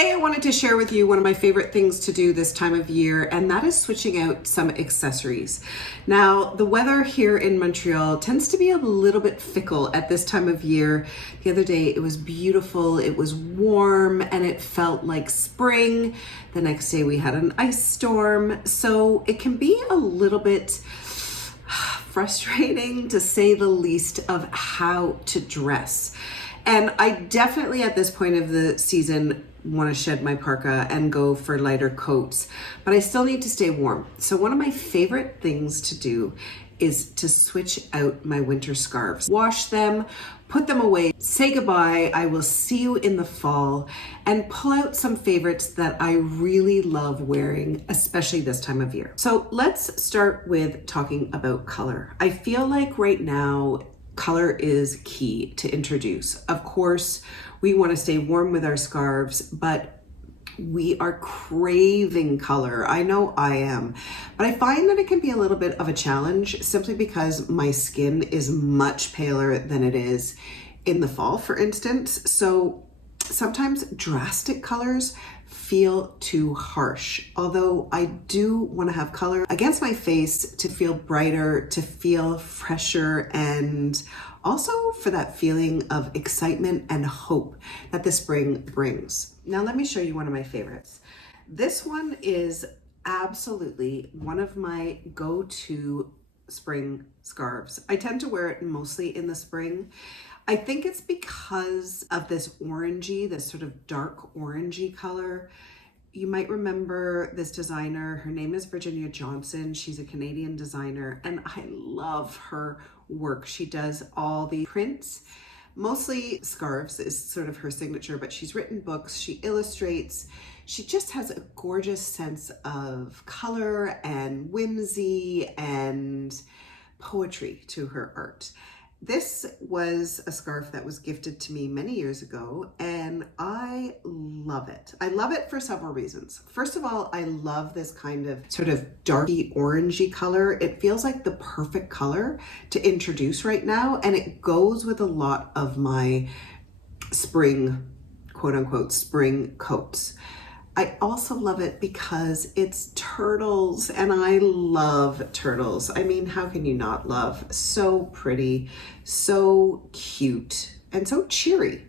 Today I wanted to share with you one of my favorite things to do this time of year, and that is switching out some accessories. Now, the weather here in Montreal tends to be a little bit fickle at this time of year. The other day it was beautiful, it was warm, and it felt like spring. The next day we had an ice storm, so it can be a little bit frustrating, to say the least, of how to dress. And I definitely at this point of the season want to shed my parka and go for lighter coats, but I still need to stay warm. So one of my favorite things to do is to switch out my winter scarves. Wash them, put them away, say goodbye, I will see you in the fall, and pull out some favorites that I really love wearing, especially this time of year. So let's start with talking about color. I feel like right now, color is key to introduce. Of course, we want to stay warm with our scarves, but we are craving color. I know I am, but I find that it can be a little bit of a challenge simply because my skin is much paler than it is in the fall, for instance. So sometimes drastic colors feel too harsh, although I do want to have color against my face to feel brighter, to feel fresher, and also for that feeling of excitement and hope that the spring brings. Now let me show you one of my favorites. This one is absolutely one of my go-to spring scarves. I tend to wear it mostly in the spring. I think it's because of this orangey, this sort of dark orangey color. You might remember this designer. Her name is Virginia Johnson. She's a Canadian designer, and I love her work. She does all the prints. Mostly scarves is sort of her signature, but she's written books, she illustrates. She just has a gorgeous sense of color and whimsy and poetry to her art. This was a scarf that was gifted to me many years ago, and I love it. I love it for several reasons. First of all, I love this kind of sort of darky orangey color. It feels like the perfect color to introduce right now, and it goes with a lot of my spring, quote unquote, spring coats. I also love it because it's turtles, and I love turtles. I mean, how can you not love? So pretty, so cute, and so cheery.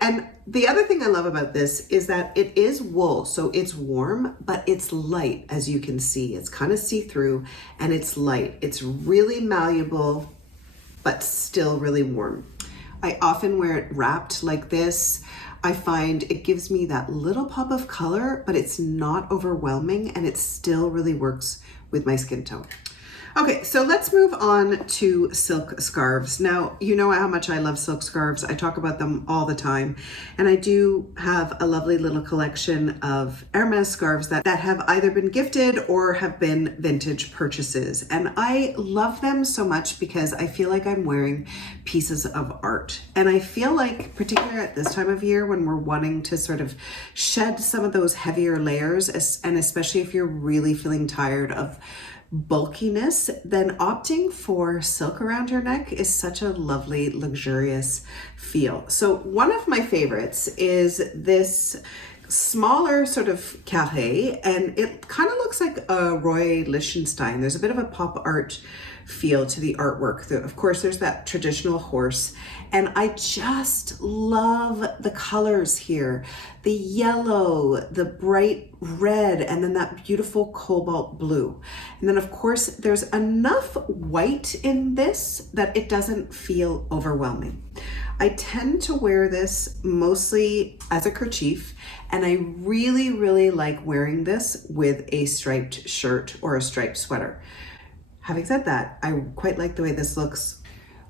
And the other thing I love about this is that it is wool, so it's warm, but it's light, as you can see. It's kind of see-through, and it's light. It's really malleable, but still really warm. I often wear it wrapped like this. I find it gives me that little pop of color, but it's not overwhelming, and it still really works with my skin tone. Okay, so let's move on to silk scarves. Now, you know how much I love silk scarves. I talk about them all the time, and I do have a lovely little collection of Hermes scarves that have either been gifted or have been vintage purchases. And I love them so much because I feel like I'm wearing pieces of art. And I feel like, particularly at this time of year when we're wanting to sort of shed some of those heavier layers, and especially if you're really feeling tired of bulkiness, then opting for silk around your neck is such a lovely, luxurious feel. So one of my favorites is this smaller sort of carré, and it kind of looks like a Roy Lichtenstein. There's a bit of a pop art feel to the artwork. Of course, there's that traditional horse, and I just love the colors here. The yellow, the bright red, and then that beautiful cobalt blue. And then of course, there's enough white in this that it doesn't feel overwhelming. I tend to wear this mostly as a kerchief, and I really, really like wearing this with a striped shirt or a striped sweater. Having said that, I quite like the way this looks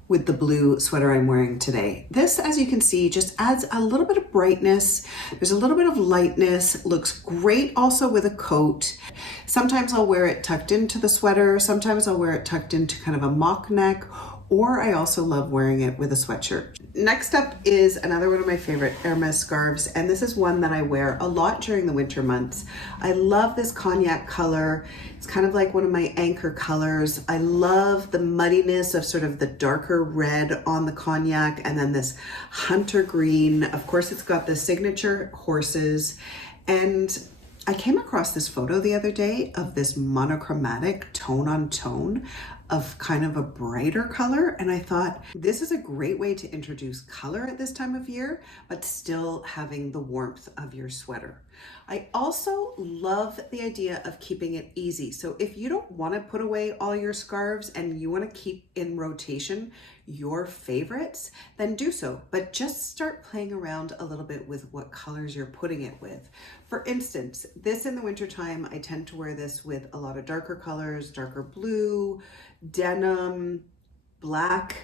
with the blue sweater I'm wearing today. This, as you can see, just adds a little bit of brightness. There's a little bit of lightness. Looks great also with a coat. Sometimes I'll wear it tucked into the sweater. Sometimes I'll wear it tucked into kind of a mock neck, or I also love wearing it with a sweatshirt. Next up is another one of my favorite Hermes scarves, and this is one that I wear a lot during the winter months. I love this cognac color. It's kind of like one of my anchor colors. I love the muddiness of sort of the darker red on the cognac, and then this hunter green. Of course, it's got the signature horses, and I came across this photo the other day of this monochromatic tone on tone of kind of a brighter color. And I thought this is a great way to introduce color at this time of year, but still having the warmth of your sweater. I also love the idea of keeping it easy. So if you don't want to put away all your scarves and you want to keep in rotation your favorites, then do so. But just start playing around a little bit with what colors you're putting it with. For instance, this in the wintertime, I tend to wear this with a lot of darker colors, darker blue, denim, black.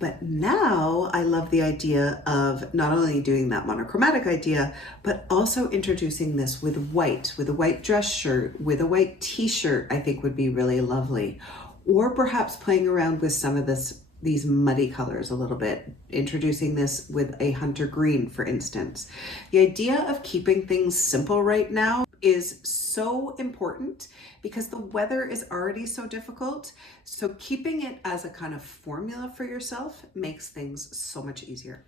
But now I love the idea of not only doing that monochromatic idea, but also introducing this with a white dress shirt, with a white t-shirt, I think would be really lovely. Or perhaps playing around with some of these muddy colors a little bit, introducing this with a hunter green, for instance. The idea of keeping things simple right now is so important because the weather is already so difficult. So keeping it as a kind of formula for yourself makes things so much easier.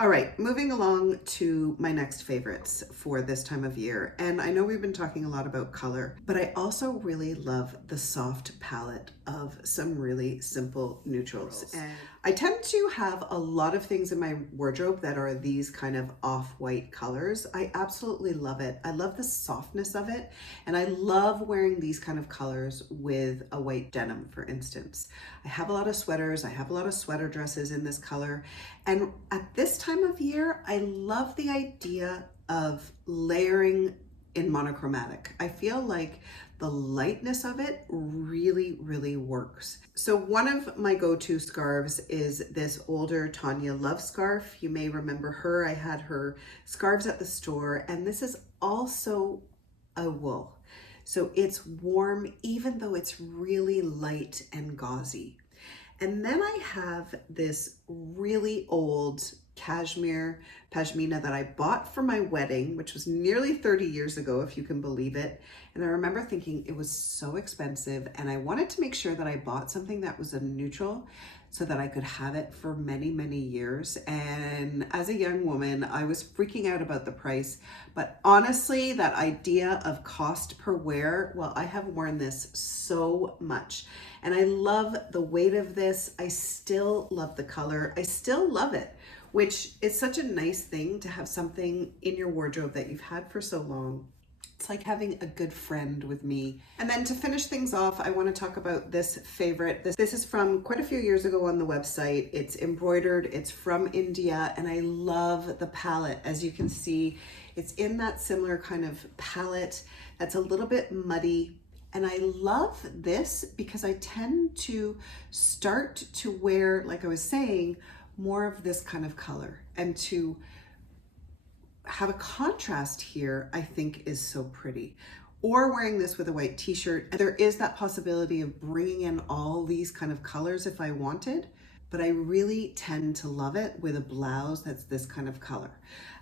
All right, moving along to my next favorites for this time of year. And I know we've been talking a lot about color, but I also really love the soft palette of some really simple neutrals. And I tend to have a lot of things in my wardrobe that are these kind of off-white colors. I absolutely love it. I love the softness of it. And I love wearing these kind of colors with a white denim, for instance. I have a lot of sweaters. I have a lot of sweater dresses in this color. And at this time of year, I love the idea of layering in monochromatic. I feel like the lightness of it really, really works. So one of my go-to scarves is this older Tanya Love scarf. You may remember her. I had her scarves at the store, and this is also a wool. So it's warm, even though it's really light and gauzy. And then I have this really old pashmina that I bought for my wedding, which was nearly 30 years ago, if you can believe it. And I remember thinking it was so expensive, and I wanted to make sure that I bought something that was a neutral so that I could have it for many, many years. And as a young woman, I was freaking out about the price. But honestly, that idea of cost per wear, well, I have worn this so much. And I love the weight of this. I still love the color. I still love it, which is such a nice thing to have something in your wardrobe that you've had for so long. It's like having a good friend with me. And then to finish things off, I want to talk about this favorite. This is from quite a few years ago on the website. It's embroidered, it's from India, and I love the palette. As you can see, it's in that similar kind of palette that's a little bit muddy. And I love this because I tend to start to wear, like I was saying, more of this kind of color, and to have a contrast here, I think is so pretty. Or wearing this with a white t-shirt. There is that possibility of bringing in all these kind of colors if I wanted, but I really tend to love it with a blouse that's this kind of color.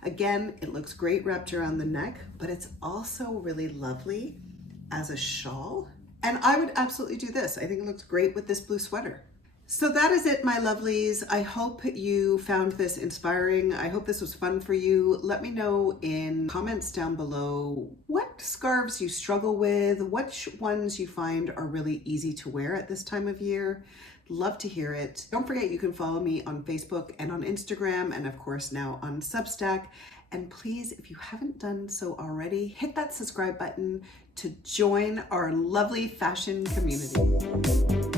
Again, it looks great wrapped around the neck, but it's also really lovely as a shawl. And I would absolutely do this. I think it looks great with this blue sweater. So that is it, my lovelies. I hope you found this inspiring. I hope this was fun for you. Let me know in comments down below what scarves you struggle with, which ones you find are really easy to wear at this time of year. Love to hear it. Don't forget you can follow me on Facebook and on Instagram, and of course now on Substack. And please, if you haven't done so already, hit that subscribe button to join our lovely fashion community.